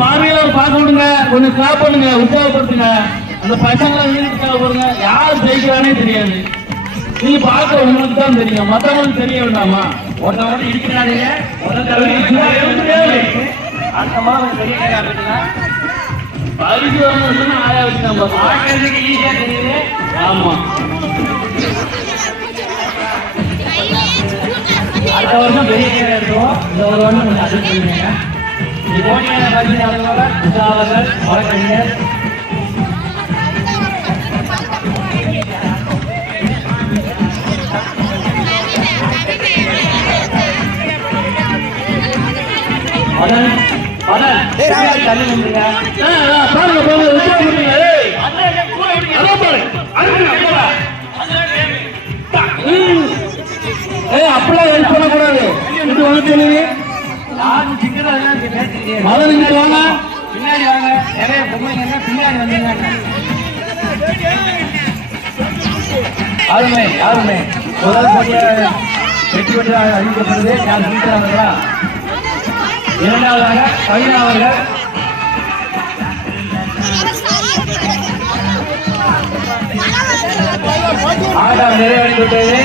பார்வையாளர் பார்க்க விடுங்க, கொஞ்சம் ஸ்டாப் பண்ணுங்க, உற்சாகப்படுத்துங்க. அந்த பசங்களை போடுங்க. யார் ஜெயிக்கிறானே தெரியாது. நீங்க பார்க்க உங்களுக்கு தான் தெரியும், மற்றவங்களுக்கு தெரிய வேண்டாமா? ஒருத்தவங்க இருக்கிறாங்க அந்த மாதிரி தெரிய பரிசு வரணும்னா ஆயா வச்சு நம்ம பார்க்கறதுக்கு ஈஸியா தெரியுது. ஆமா, அடுத்த வருஷம் பெரிய கேரா இருக்கும். இந்த ஒரு வருஷம் கொஞ்சம் அதிகம் சொல்லுங்க. போட்டியான பரிசு உற்சாகர்கள் வழக்கறிஞர் அப்படிலாம் ஹெல்ப் பண்ணக்கூடாது. இது வந்து சொல்லுங்க, மதன் வாங்க, பின்னாடி வாங்க. நிறைய பொம்மைங்க பின்னாடி வந்தீங்க. யாருமே யாருமே முதல் போட்டியாக வெற்றி பெற்றாக அறிவிக்கப்படுது. யார் சொல்லிக்கிறாங்களா? இரண்டாவதாக கவிதா அவர்கள். ஆட்டம் நிறைவடைந்துவிட்டது.